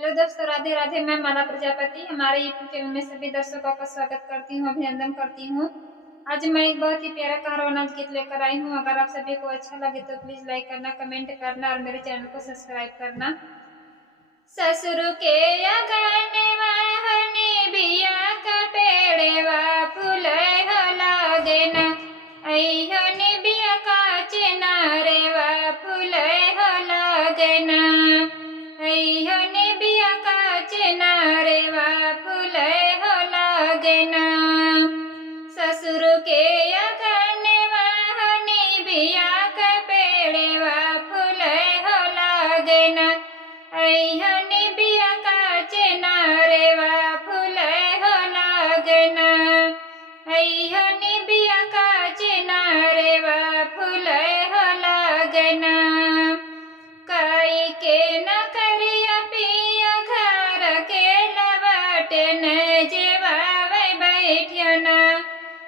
Hello दोस्तों, राधे राधे। मैं माला प्रजापति हमारे यूट्यूब चैनल में सभी दर्शकों का स्वागत करती हूँ, अभिनंदन करती हूँ। आज मैं एक बहुत ही प्यारा कारवानाज गीत लेकर आई हूँ। अगर आप सभी को अच्छा लगे तो प्लीज लाइक करना, कमेंट करना और मेरे चैनल को सब्सक्राइब करना। ससुर के अगनवा हनी बिया का पेड़वा फूले हो लागे ना, अइहनी बिया का चिनारेवा फूले हो लागे ना, अइहनी बिया का चिनारेवा फूले हो लागे ना। ससुर के अगनवा हनी बिया का पेड़वा फूले हो लागे ना, अइहनी बिया का चिनारेवा फूले हो लागे ना, अइहनी बिया का चिनारेवा फूले हो लागे ना। काई के न करिया पिया घर के लवाटे न जेवावे बैठियो ना,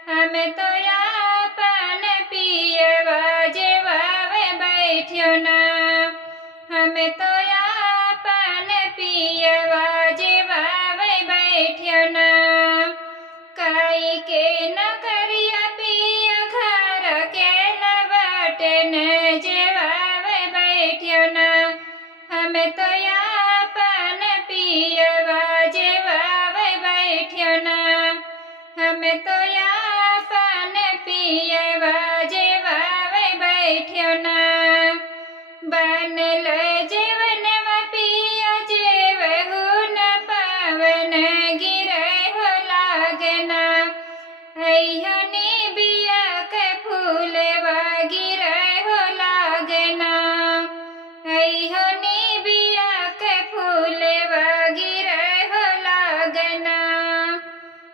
हमें तो यापन पियवा जेवावे बैठियो ना, हमें तो यापन पियवा जेवावे बैठियो ना। काई के न करिया पिया घर के लवाटे न जेवावे बैठियो ना, हमें तो यापन पियवा जेवावे बैठियो ना, हमें तो यापन पियवा जेवावे बैठियो ना। बनल जीवनवा पिया जेवहु न पावन गिरे हो लागना, अइहनी बिया के फूलवा गिरे हो लागना, अइहनी बिया के फूलवा गिरे हो लागना।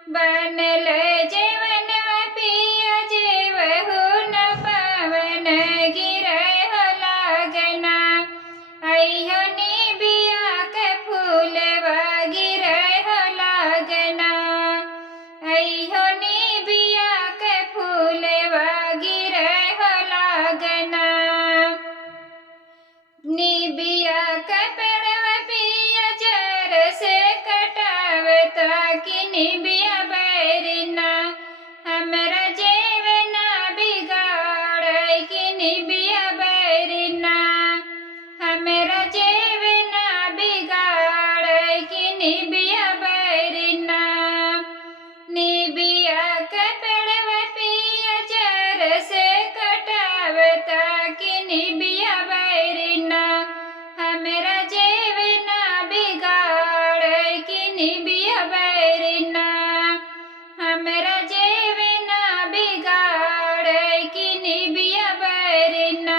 बनल जीवनवा पिया जेवहु न पावन गिरे हो लागना, अइहनी बिया के फूलवा गिरे हो लागना, अइहनी बिया के फूलवा गिरे हो लागना। निबिया के पेड़वा पिया जर से कटावे ताकि निबिया बैरिना, हमरा जेवना बिगाड़े कि निबिया बैरिना, हमरा जेवना बिगाड़े कि निबिया बैरिना। निबिया के पेड़वा पिया जर से कटावे ताकि निबिया बैरिना, हमरा जेवना बिगाड़े कि निबिया बैरिना, हमरा जेवना बिगाड़े कि निबिया बैरिना।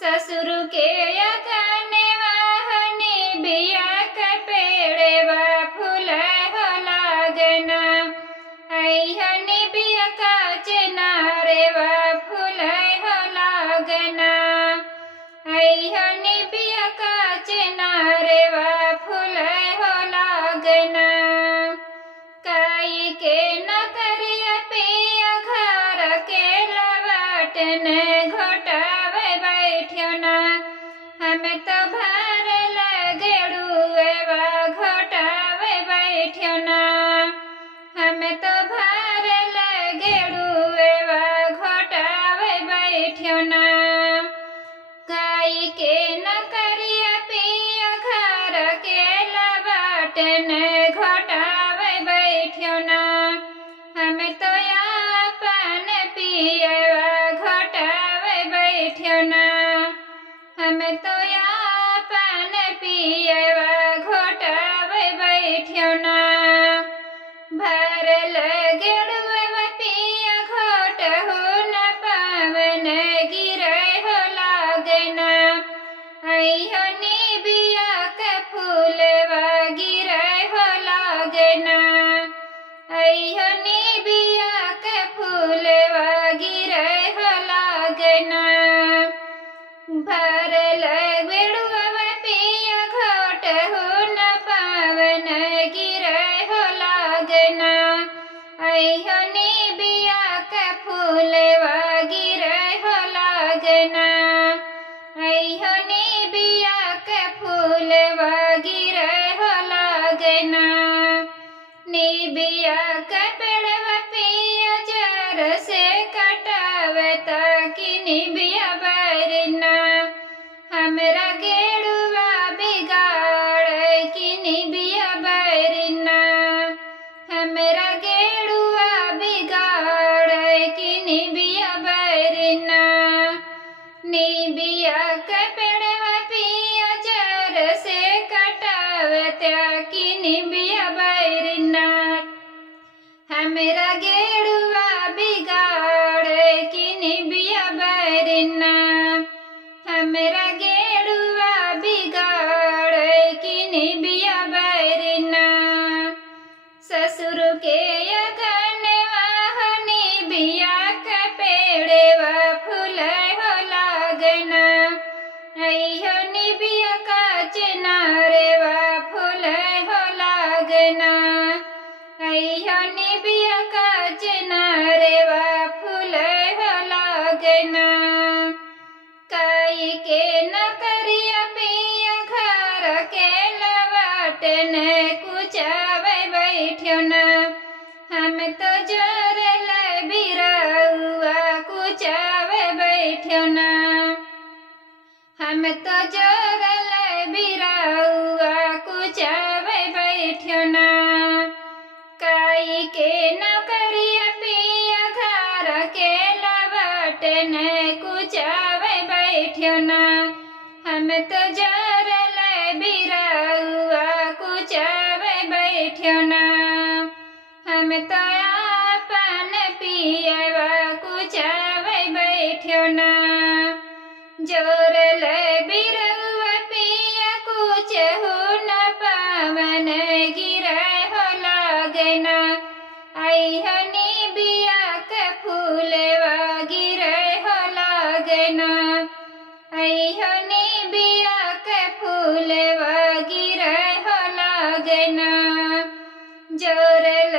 ससुर के अगनवा हनी बिया के पेड़वा फूले हो लागना, अइहनी बिया का चिनारेवा फूले हो लागना, अइहनी बिया का चिनारेवा फूले हो लागना। काई के न करिया पिया घर के लवाटे न घोटावे बैठियो ना, हमें तो भार लगेड़ुएवा घोटावे बैठियो ना, हमें तो भार लगेड़ुएवा घोटावे बैठियो ना। काई के न करिया पिया घर के लवाटे न घोटावे बैठियो ना, हमें तो यापन पियवा घोटावे बैठियो ना, हमें तो यापन पियवा घोटावे बैठियो ना। भरल गेड़ुआ पिया घोट हो न पावन गिरे हो लागना, अइहनी बिया के फूलवा गिरे हो लागना, अइहनी बिया के फूलवा गिरे हो लागना। भरल गेड़ुआ पिया घोट किनी बिया बैरिना हमरा गेड़ुआ बिगाड़े किनी बिया बैरिना हमरा गेड़ुआ बिगाड़े किनी बिया बैरिना ससुर के अगनवा हनी बिया के पेड़वा फूल हो लागना अइहो निबिया का चिनारेवा फूल हो लागना अइहो निबिया का चिनारेवा फूल हो लागना काई के न करिया पिया घर के लवाटन कुचावे बैठ्यो न हम तो जोरल बिरौआ कुचावे बैठ्यो न हम तो जोरल बिरौआ कुचावे बैठ्यो न काई के न करिया पिया घर के लवाटन कुचावे बैठ्यो न हम तो जोरल बिरौआ कुचावे बैठ्यो न हम तो आपन पियवा कुचावे बैठ्यो न जोरल बिरौआ पिया कुछ हो न पावन गिरे हो लागना अइहो निबिया के फूलवा गिरे हो लागना अइहो निबिया के फूलवा गिरे हो लागना जोरल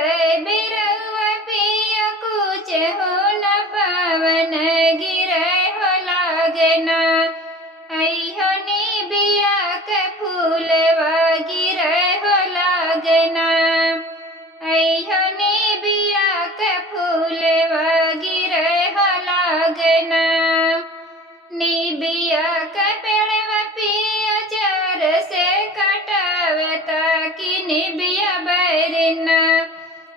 बिरौआ पिया कुछ हो न पावन गिरे हो लागना अइहो निबिया के फूलवा गिरे हो लागना अइहो निबिया के फूलवा गिरे हो लागना निबिया के पेड़वा पिया चार से कटावता कि निबिया बैरिना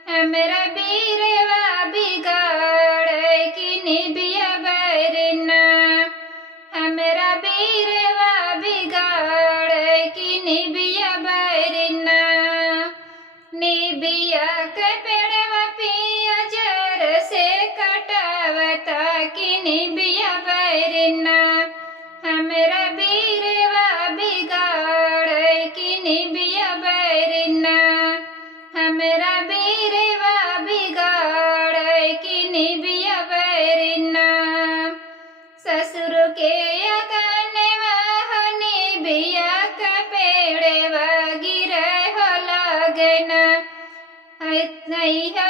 हमरा बीरवा बिगाड़े कि निबिया बैरिना हमरा बीरवा बिगाड़े कि निबिया बैरिना निबिया के पेड़वा पिया जर से कटावता कि निबिया बैरिना हमरा बीरवा बिगाड़े कि निबिया बैरिना हमरा बीरवा बिगाड़े कि निबिया बैरिना ससुर के अगनवा हनी बिया का पेड़वा गिरे हो लागना अइहो